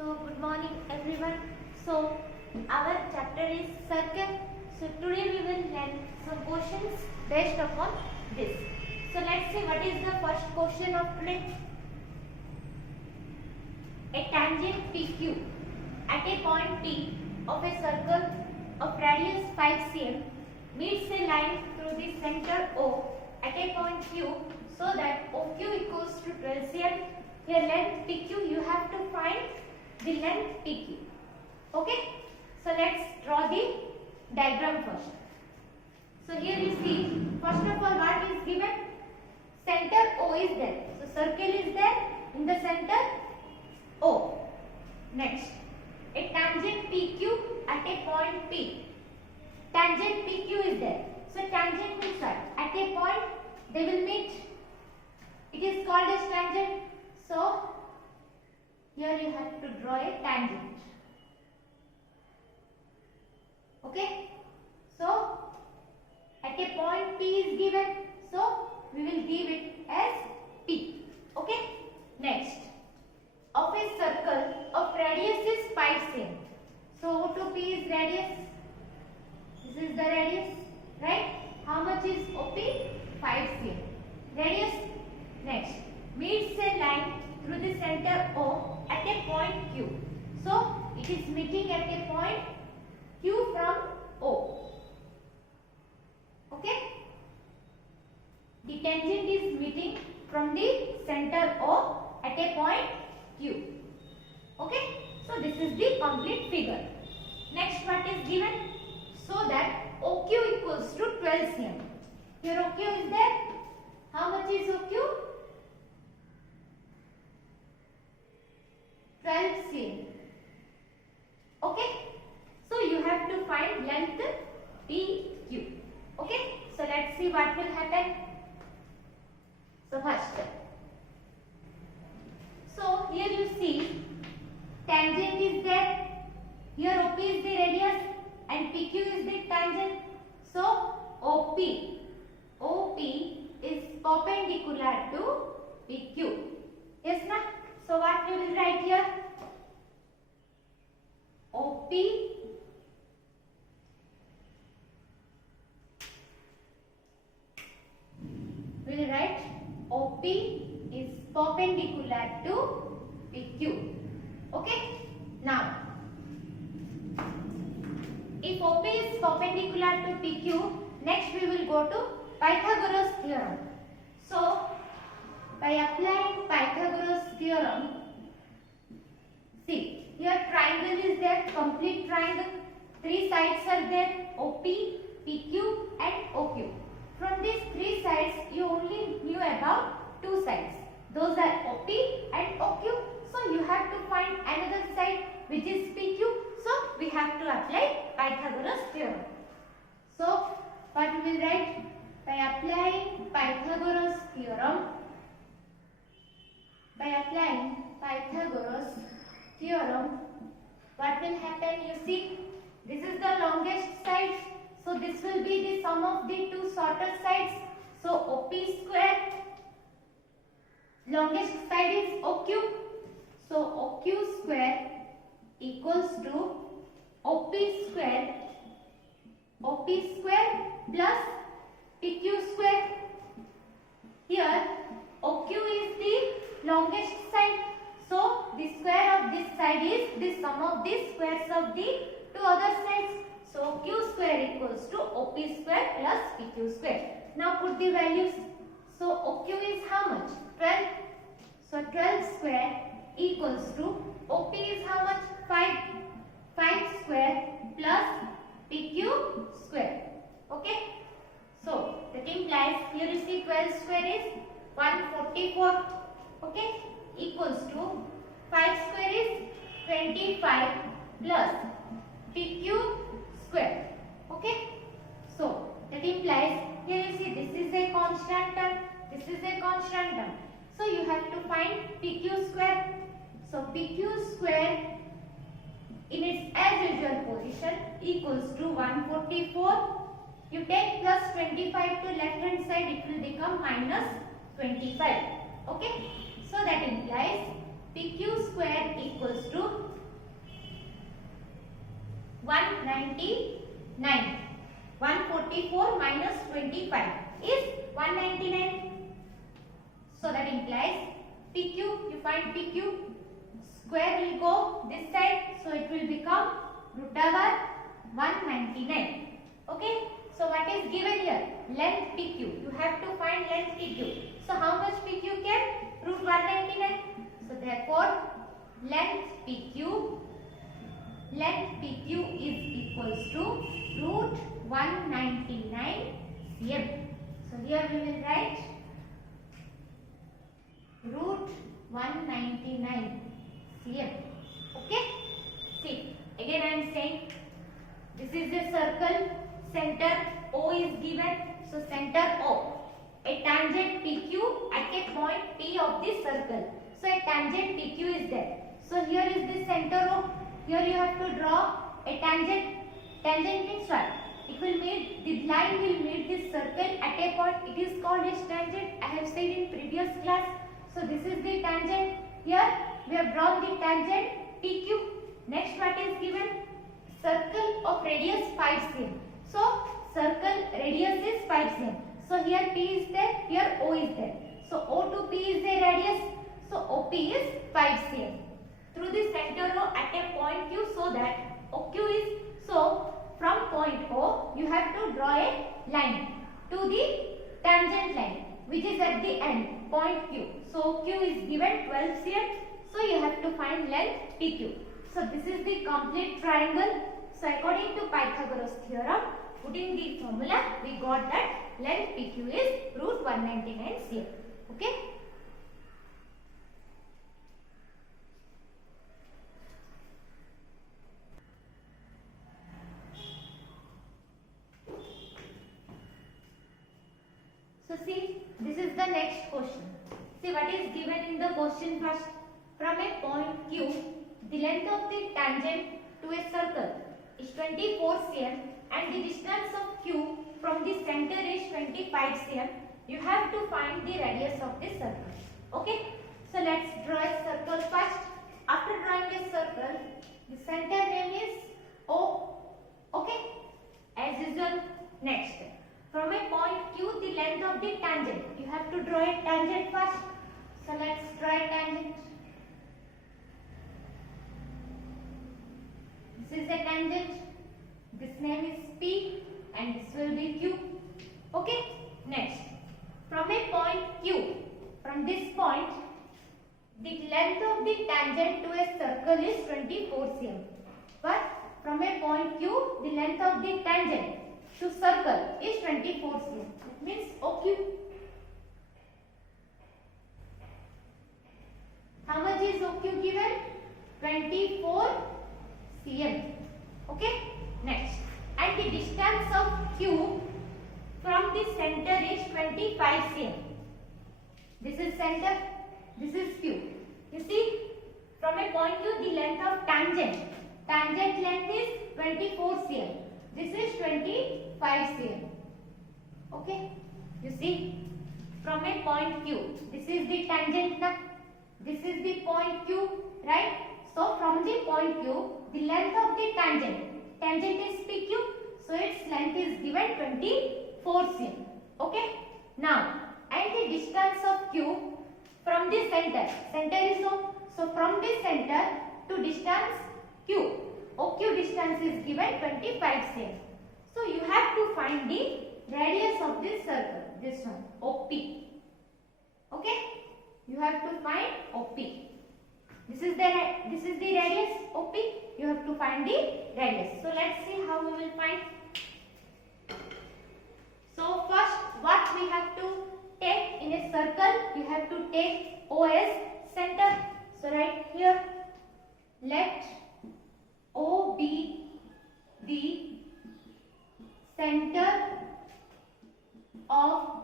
So good morning everyone. So our chapter is circle. So today we will learn some questions based upon this. So let's see what is the first question of today. A tangent PQ at a point P of a circle of radius 5 cm meets a line through the center O at a point Q so that OQ equals to 12 cm. Here length PQ, you have to find the length PQ. Okay, so let's draw the diagram first. So here you see, first of all, what is given? Center O is there. So circle is there, in the center O. Next, a tangent PQ at a point P. Tangent PQ is there. So tangent means what? At a point they will meet. It is called as tangent. So here you have to draw a tangent. Okay. So at a point P is given. So we will give it as P. Okay. Next, of a circle of radius is 5 cm. So O to P is radius. This is the radius, right? How much is OP? 5 cm. Radius. Next, meets a line through the center O at a point Q. So it is meeting at a point Q from O. Okay? The tangent is meeting from the center O at a point Q. Okay? So this is the complete figure. Next, what is given? So that OQ equals to 12 cm. Here OQ is there. How much is OQ? 12 cm. Okay? So you have to find length PQ. Okay? So let's see what will happen. So first, so here you see tangent is there. Here OP is the radius and PQ is the tangent. So OP is perpendicular to PQ. Yes, na? So what we will write here? OP we will write OP is perpendicular to PQ. Okay? Now, if OP is perpendicular to PQ, next we will go to Pythagoras theorem. So, by applying Pythagoras theorem, see, here triangle is there, complete triangle. 3 sides are there, OP, PQ and OQ. From these 3 sides, you only knew about 2 sides. Those are OP and OQ. So, you have to find another side which is PQ. So, we have to apply Pythagoras theorem. So, what we will write? By applying Pythagoras theorem, what will happen? You see, this is the longest side. So this will be the sum of the 2 shorter sides. So OP square, longest side is OQ. So OQ square equals to OP square plus PQ square. Here OQ is the longest side. So the square of this side is the sum of the squares of the 2 other sides. So Q square equals to OP square plus PQ square. Now put the values. So OQ is how much? 12. So 12 square equals to OP is how much? 5. 5 square plus PQ square. Okay. So that implies here you see 12 square is 144. Okay. Equals to 5 square is 25 plus PQ square. Okay. So that implies here you see this is a constant term. This is a constant term. So you have to find PQ square. So PQ square in its as usual position equals to 144. You take plus 25 to left hand side, it will become minus 25. Okay. So that implies PQ square equals to 199. 144 minus 25 is 199. So that implies PQ, you find PQ, square will go this side, so it will become root over 199. Okay, so what is given here? Length PQ. You have to find length PQ. So how much PQ came? Root 199. So therefore length PQ is equals to root 199 cm. So here we will write root 199 cm. Okay. See, again I am saying this is the circle, center O is given. So center O, a tangent PQ at a point P of this circle. So a tangent PQ is there. So here is the center O. Here you have to draw a tangent. Tangent means what? It will meet, the line will meet this circle at a point. It is called as tangent. I have said in previous class. So this is the tangent. Here we have drawn the tangent PQ. Next what is given? Circle of radius 5 cm. So circle radius is 5 cm. So here P is there, here O is there. So O to P is the radius. So OP is 5 cm. Through the center O at a point Q, so that OQ is, so from point O you have to draw a line to the tangent line which is at the end, point Q. So Q is given 12 cm. So you have to find length PQ. So this is the complete triangle. So according to Pythagoras theorem, putting the formula, we got that length PQ is root 199 cm. Okay. So see, this is the next question. See what is given in the question first. From a point Q, the length of the tangent to a circle is 24 cm and the distance of Q from the center is 25 cm. You have to find the radius of the circle. Okay. So let's draw a circle first. After drawing a circle, the center name is O. Okay. As usual, next. From a point Q, the length of the tangent. You have to draw a tangent first. So let's draw a tangent. This is a tangent. This name is P and this will be Q. Okay. Next. From a point Q, from this point, the length of the tangent to a circle is 24 cm. But from a point Q, the length of the tangent to circle is 24 cm. It means OQ. How much is OQ given? 24 cm. Okay. Next. And the distance of Q from the center is 25 cm. This is center. This is Q. You see, from a point Q, the length of tangent. Tangent length is 24 cm. This is 25 cm. Okay. You see, from a point Q, this is the tangent now. This is the point Q, right? So from the point Q, the length of the tangent. Tangent is PQ. So its length is given 24 cm. Okay. Now, and the distance of Q from the center. Center is O. So from the center to distance Q. OQ distance is given 25 cm. So you have to find the radius of this circle. This one, OP. Okay. You have to find OP. This is the radius OP. You have to find the radius. So let's see how we will find. So first, what we have to take in a circle, you have to take O as center. So right here, let O be the center of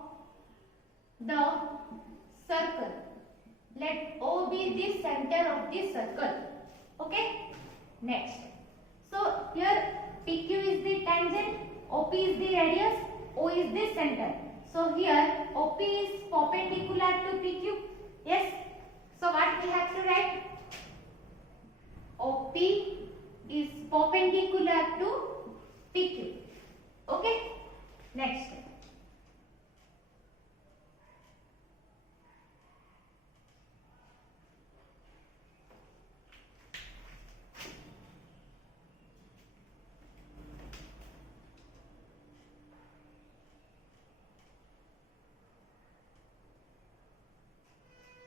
the circle. Let O be the center of the circle. Okay. Next. So here PQ is the tangent, OP is the radius, O is the center. So here OP is perpendicular to PQ. Yes. So what we have to write? OP is perpendicular to PQ. Okay. Next.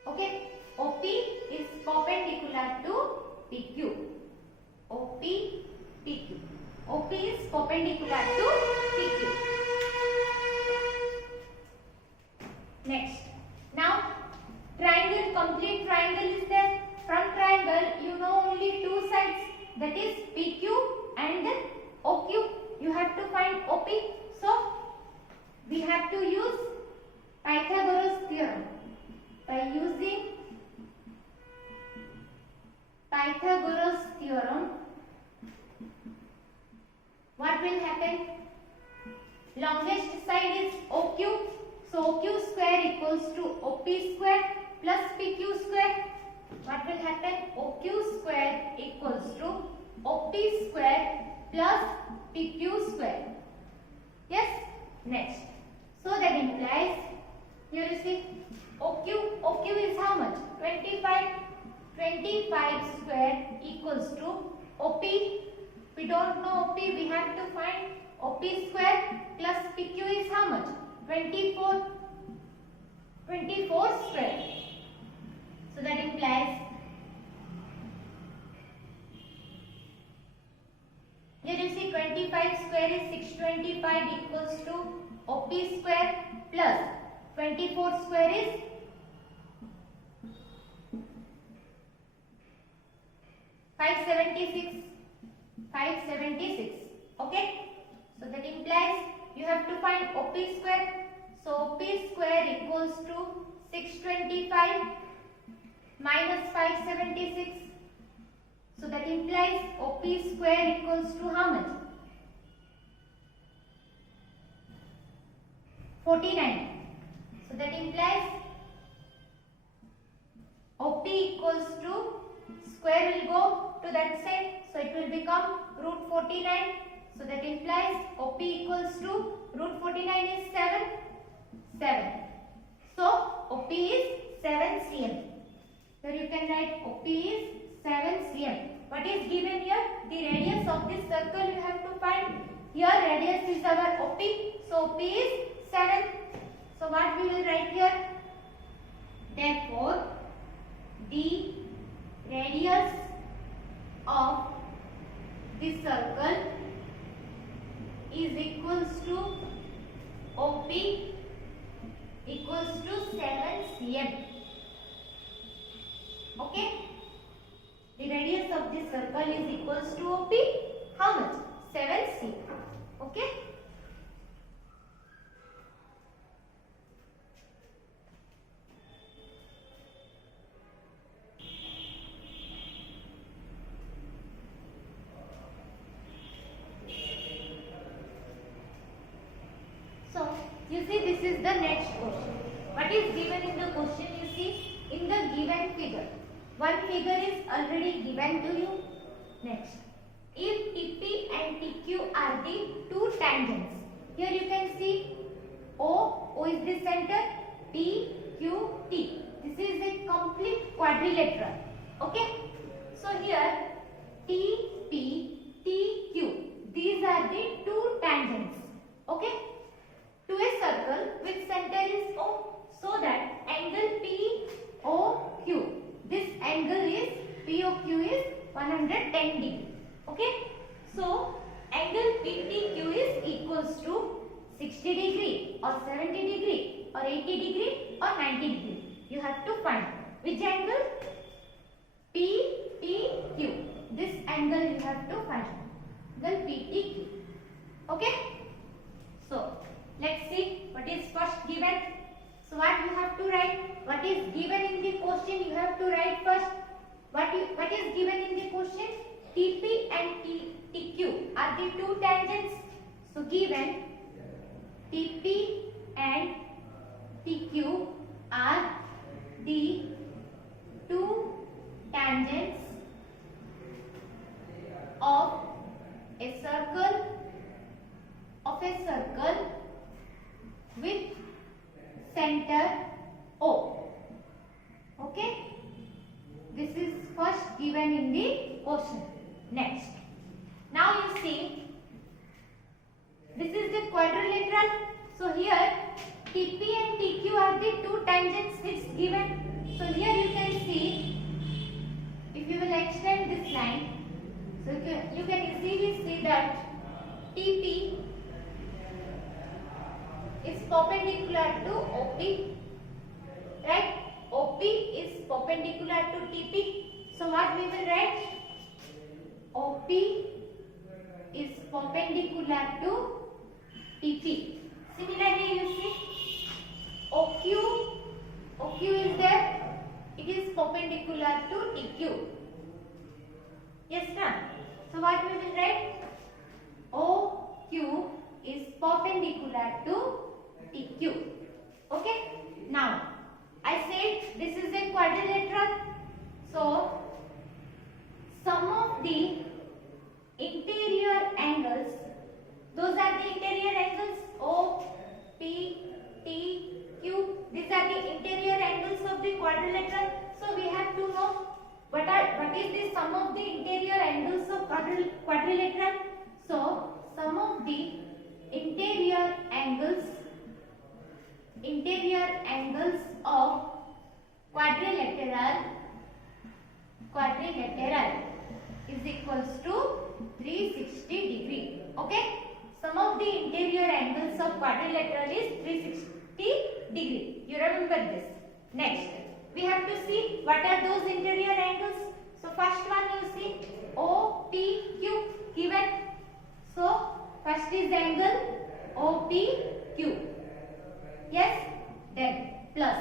Okay, OP is perpendicular to PQ. OP, PQ. OP is perpendicular to PQ. Next. Now, triangle, complete triangle is there. From triangle, you know only two sides, that is PQ and OQ. You have to find OP. So, we have to use Pythagoras theorem. By using Pythagoras theorem, what will happen? Longest side is OQ. So OQ square equals to OP square plus PQ square. What will happen? OQ square equals to OP square plus PQ square. Yes? Next. So that implies, here you see, OQ is how much? 25. 25 square equals to OP. We don't know OP, we have to find OP square plus PQ is how much? 24. 24 square. So that implies, here you see 25 square is 625 equals to OP square plus 24 square is 576. 576. Okay. So that implies you have to find OP square. So OP square equals to 625 minus 576. So that implies OP square equals to how much? 49. So that implies OP equals to, square will go to that side, so it will become root 49. So that implies OP equals to root 49 is 7. 7. So OP is 7 cm. Here you can write OP is 7 cm. What is given here? The radius of this circle you have to find. Here radius is our OP. So OP is 7. So what we will write here? Therefore, the radius of this circle is equals to OP equals to 7 cm. Okay? The radius of this circle is equals to OP. How much? 7 cm. Okay? So, you see this is the next question. What is given in the question? You see in the given figure. One figure is already given to you. Next. If TP and TQ are the two tangents. Here you can see O is the center, P, Q, T. This is a complete quadrilateral. Okay. So here T, P, T, Q. These are the two tangents. Okay. To a circle which center is O, so that angle POQ, this angle is POQ is 110 degree. Okay. So angle PTQ is equals to 60 degree or 70 degree or 80 degree or 90 degree. You have to find which angle? PTQ. This angle you have to find. Angle PTQ. Okay. So let's see what is first given. So what you have to write? What is given in the question you have to write first. What is given in the question? TP and TQ are the two tangents. So given TP and TQ are the two tangents of a circle first given in the question. Next, now you see this is the quadrilateral. So here TP and TQ are the two tangents which given. So here you can see, if you will extend this line, so you can easily see that TP is perpendicular to OP, right? OP is perpendicular to TP. So what we will write? OP is perpendicular to TP. Similarly, you see OQ is there. It is perpendicular to TQ. Yes, ma'am. So what we will write? OQ is perpendicular to TQ. Okay. Now, I said this is a quadrilateral. So, sum of the interior angles, those are the interior angles O, P, T, Q. These are the interior angles of the quadrilateral. So, we have to know what is the sum of the interior angles of quadrilateral. So, sum of the interior angles of quadrilateral is equals to 360 degree. Okay, sum of the interior angles of quadrilateral is 360 degree. You remember this. Next, we have to see what are those interior angles. So first one you see OPQ given. So first is angle OPQ. Yes, then plus.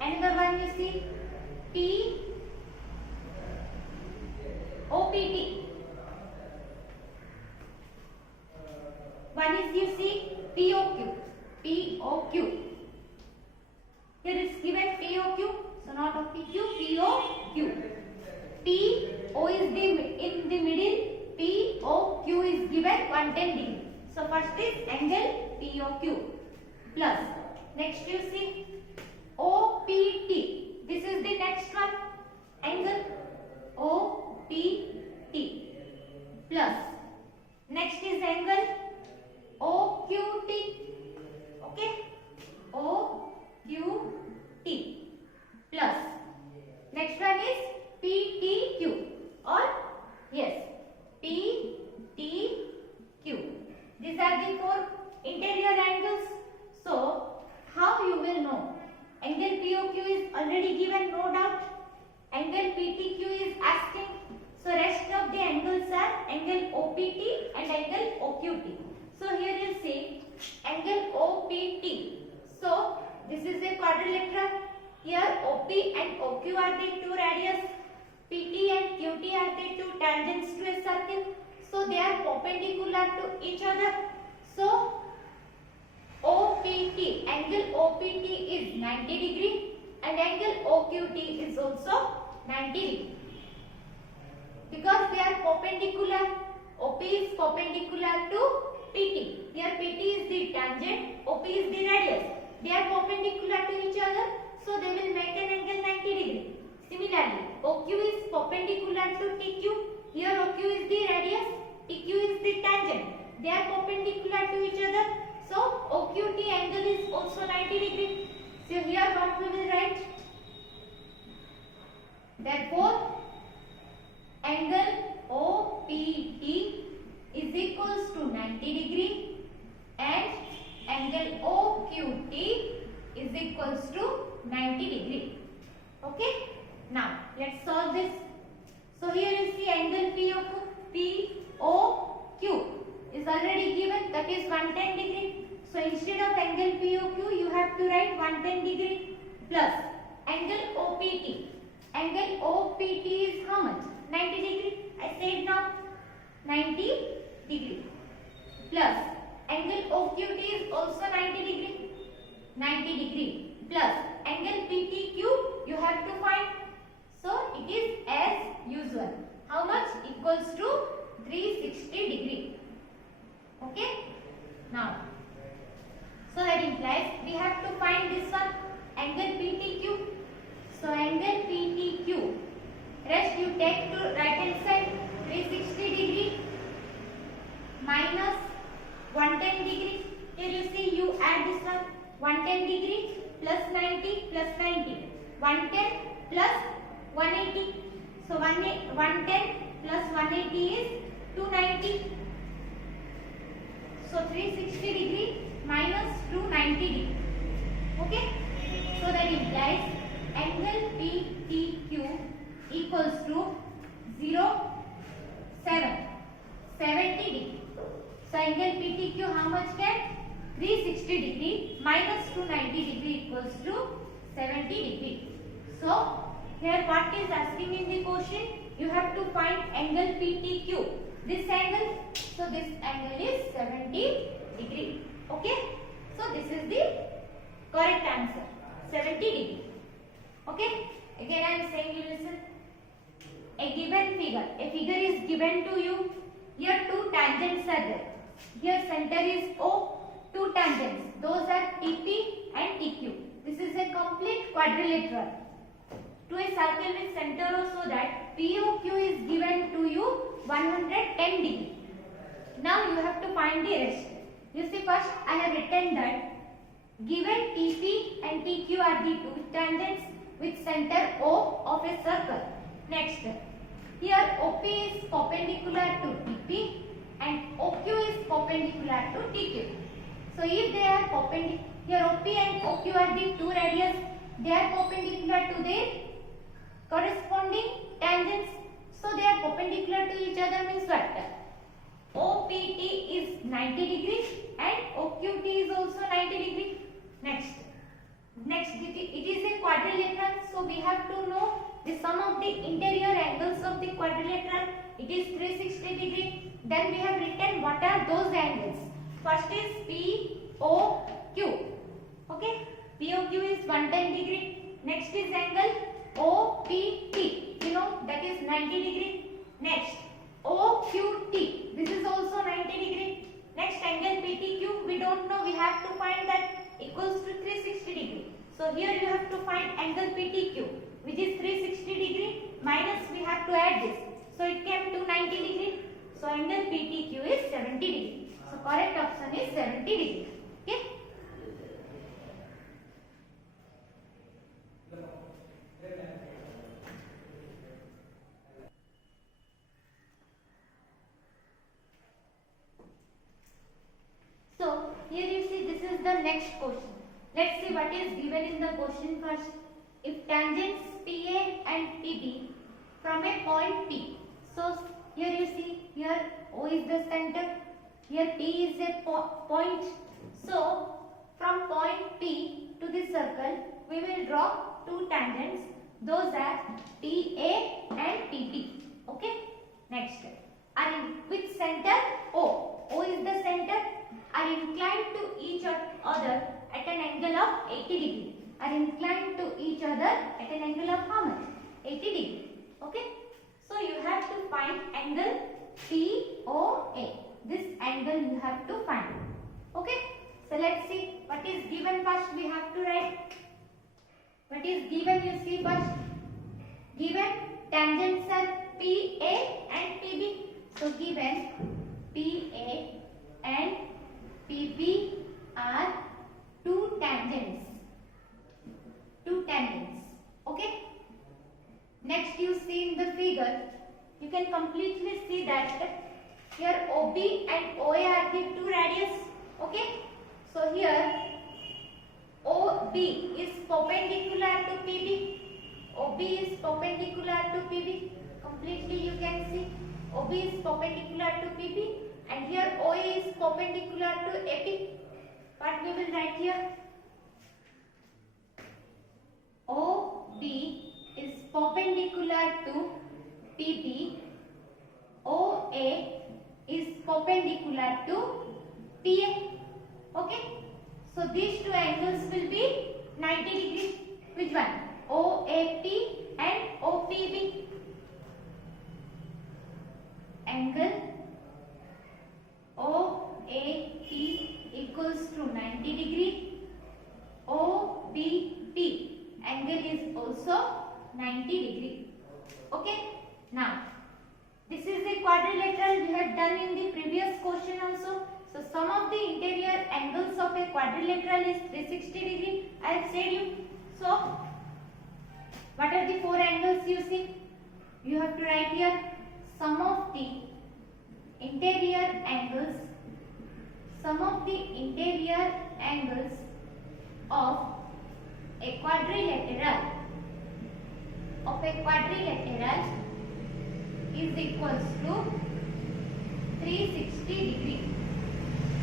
Another one you see OPT. One is you see POQ. Here it's given POQ. So not OPQ, POQ. PO is in the middle. POQ is given 110 degree. So first is angle POQ plus. Next you see OPT. This is the next one. Angle OPT plus. Next is angle OQT. Okay, OQT plus. Next one is PTQ or yes, PTQ. These are the four interior angles. So how you will know? Angle POQ is already given, no doubt. Angle PTQ is asking. So rest of the angles are angle OPT and angle OQT. So here you see angle OPT. So this is a quadrilateral. Here OP and OQ are the two radius. PT and QT are the two tangents to a circle. So they are perpendicular to each other. So OPT, angle OPT is 90 degree and angle OQT is also 90 degree. Because they are perpendicular, OP is perpendicular to PT. Here PT is the tangent, OP is the radius. They are perpendicular to each other, so they will make an angle 90 degree. Similarly, OQ is perpendicular to TQ. Here OQ is the radius, TQ is the tangent. They are perpendicular to each other, so OQT angle is also 90 degree. So here what we will write? Therefore, angle OPT is equals to 90 degree and angle OQT is equals to 90 degree. Okay. Now let's solve this. So here you see angle POQ is already given, that is 110 degree. So instead of angle POQ you have to write 110 degree plus angle OPT. Angle OPT is how much? 90 degree. I said now 90 degree plus angle OQT is also 90 degree. 90 degree plus angle PTQ you have to find. So it is as usual. How much? Equals to 360 degree. Okay. Now, so that implies we have to find this one, angle PTQ. So angle PTQ, take to right hand side 360 degree minus 110 degree. Here you see, you add this one, 110 degree plus 90 plus 90, 110 plus 180. So 110 plus 180 is 290. So 360 degree minus 290 degree. Okay. So that implies angle PTQ equals to 0, 70 degree. So angle PTQ how much can? 360 degree minus 290 degree equals to 70 degree. So here what is asking in the question? You have to find angle PTQ. This angle, so this angle is 70 degree. Okay. So this is the correct answer, 70 degree. Okay. Again I am saying, you listen. A given figure. A figure is given to you. Here two tangents are there. Here center is O. Two tangents. Those are TP and TQ. This is a complete quadrilateral. To a circle with center also, that POQ is given to you 110 degree. Now you have to find the rest. You see, first I have written that given TP and TQ are the two tangents with center O of a circle. Next, here OP is perpendicular to TP and OQ is perpendicular to TQ. So if they are perpendicular, here OP and OQ are the two radius, they are perpendicular to their corresponding tangents. So they are perpendicular to each other means what? OPT is 90 degree and OQT is also 90 degree. Next it is a quadrilateral, so we have to know the sum of the interior angles of the quadrilateral. It is 360 degree. Then we have written what are those angles. First is POQ. Okay, POQ is 110 degree. Next is angle OPT, you know, that is 90 degree. Next OQT, this is also 90 degree. Next angle PTQ, we don't know, we have to find that equals to 360 degree. So here you have to find angle PTQ, which is 360 degree minus we have to add this. So it came to 90 degree. So angle PTQ is 70 degree. So correct option is 70 degree. Okay. So here you see, this is the next question. Let's see what is given in the question first. If tangents PA and PB from a point P. So here you see, here O is the center, here P is a point. So from point P to the circle, we will draw two tangents. Those are PA and PP. Okay. Next, are in which center? O. O is the center. Are inclined to each other at an angle of 80 degree. Are inclined to each other at an angle of how much? 80 degree. Okay. So you have to find angle POA. This angle you have to find. Okay. So let's see what is given first. We have to write. What is given, you see first. Given tangents are PA and PB. So given PA and PB are two tangents. Okay. Next you see in the figure, you can completely see that here OB and OA are the two radius. Okay. So here OB is perpendicular to PB. OB is perpendicular to PB. Completely you can see OB is perpendicular to PB and here OA is perpendicular to AP. What we will write here? OB is perpendicular to PB. OA is perpendicular to PA. Okay. So these two angles will be 90 degree. Which one? OAP and OPB. Angle OAP equals to 90 degree. OBP angle is also 90 degree. Okay. Now this is a quadrilateral we have done in the previous question also. So sum of the interior angles of a quadrilateral is 360 degree. I have said you. So what are the four angles you see? You have to write here sum of the interior angles. Sum of the interior angles of a quadrilateral is equals to 360 degree.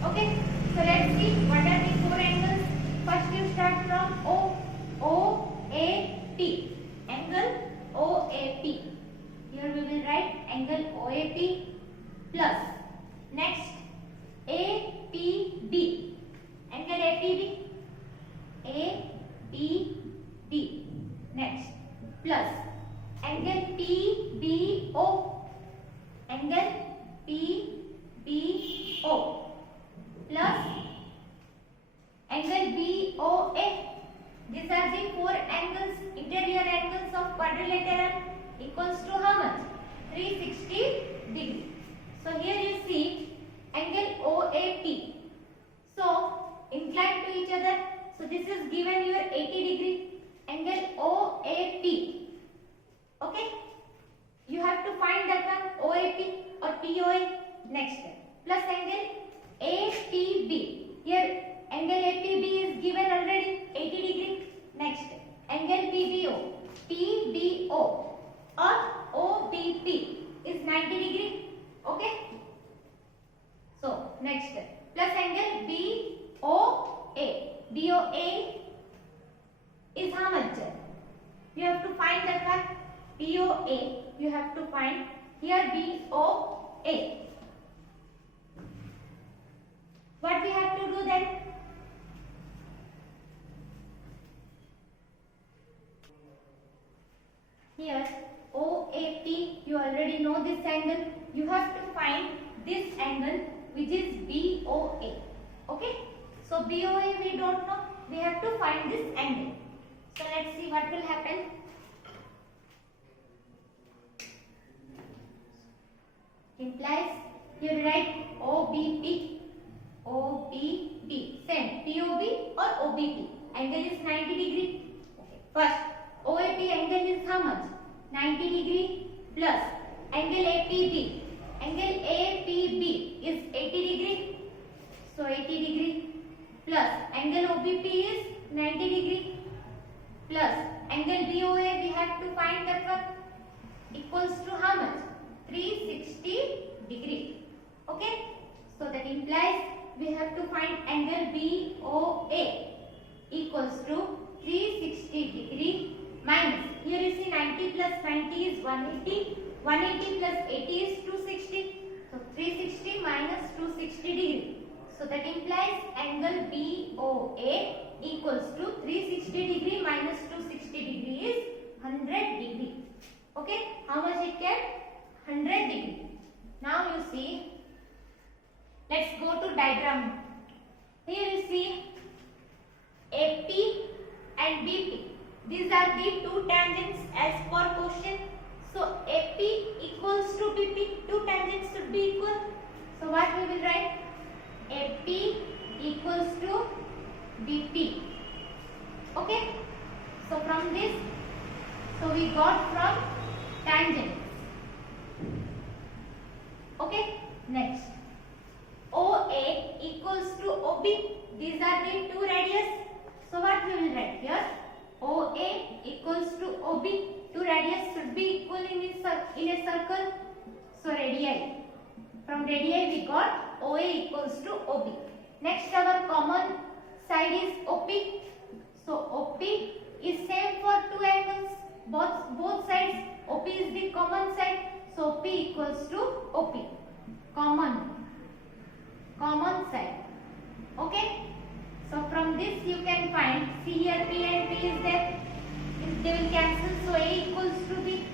Okay, so let's see what are the four angles. First you start from OAP, angle OAP. Here we will write angle OAP plus next APB, angle APB next plus angle PBO, angle PBO plus angle BOA. These are the four angles, interior angles of quadrilateral equals to how much? 360 degree. So here you see angle OAP. So inclined to each other. So this is given your 80 degree. Angle OAP. Okay. You have to find that one OAP or POA. Next step. Plus angle APB. Here angle APB is given already 80 degree. Next step. Angle PBO. PBO or OBP is 90 degree. Okay. So next step. Plus angle BOA. BOA is how much? You have to find that one. BOA you have to find. Here BOA. What we have to do then? Here OAP, you already know this angle. You have to find this angle which is BOA. Okay? So BOA we don't know. We have to find this angle. So let's see what will happen. Implies you write OBP. OBP. Same POB or OBP. Angle is 90 degree. Okay. First OAP angle is how much? 90 degree plus angle APB. Angle APB is 80 degree. So 80 degree plus angle OBP is 90 degree plus angle BOA we have to find that one equals to how much? 360 degree. Okay. So that implies we have to find angle BOA equals to 360 degree minus, here you see 90 plus 90 is 180, 180 plus 80 is 260, so 360 minus 260 degree. So that implies angle BOA equals to 360 degree minus 260 degree is 100 degree. Okay, how much it can? 100 degree. Now you see, let's go to diagram. Here you see AP and BP. These are the two tangents as per question. So AP equals to BP. Two tangents should be equal. So what we will write? AP equals to BP. Okay. So from this, so we got from tangents. Okay. Next. OA equals to OB. These are the two radius. So what we will write here? OA equals to OB. Two radius should be equal in a circle. So radii. From radii we got OA equals to OB. Next our common side is OP. So OP is same for two angles. Both sides. OP is the common side. So OP equals to OP. Common side. Okay. So from this you can find, see here P and P is there. They will cancel. So A equals to B.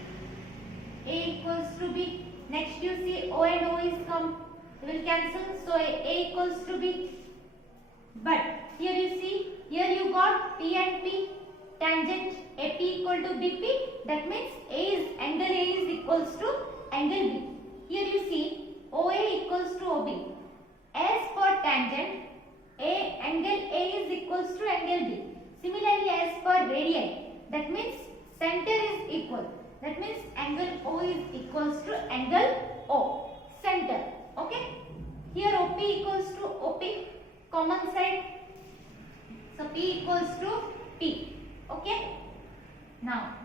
A equals to B. Next you see O and O is come. They will cancel. So A equals to B. But here you see, here you got P and P. tangent AP equal to BP. That means angle A is equals to angle B. Here you see OA equals to OB. As for tangent, angle A is equals to angle B. Similarly, as per radii, that means center is equal. That means angle O is equals to angle O. Center. Okay. Here OP equals to OP. Common side. So P equals to P. Okay. Now,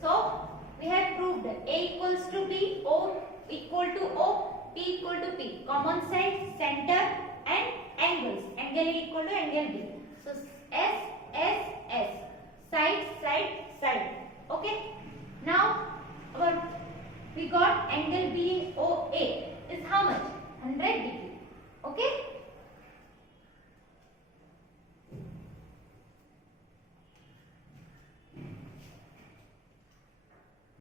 so we have proved A equals to B, O equal to O, P equal to P. Common side, center and angles. Angle A equal to angle B. So S, S, S. Side, side, side. Okay. Now we got angle BOA